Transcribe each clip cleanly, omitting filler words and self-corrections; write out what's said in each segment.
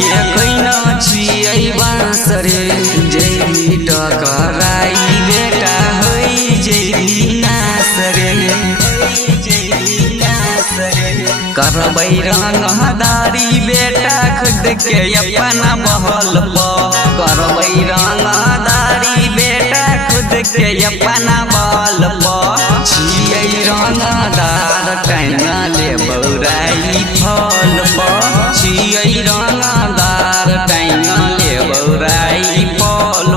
के कैना छियै बांस रे जैबी टकराई बेटा होइ जैबी नास रे करबै रंगदारी बेटा खुद के अपना बहल करबै रंगदारी बेटा खुद के अपना बल छियै रंगदार टाइना ले बौराई फल छियै रंगदार टाइना ले बौराई फल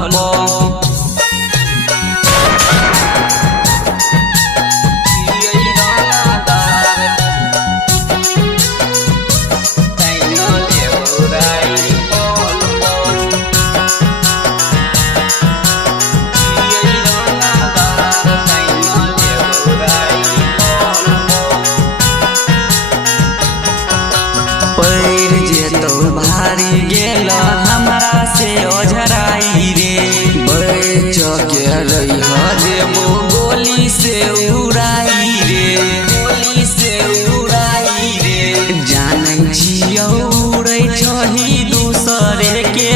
भारी गेल हमरा से ओझराई रे बच के रही देबो गोली से उड़ाई रे जानै छियौ उड़ै छही दूसरे के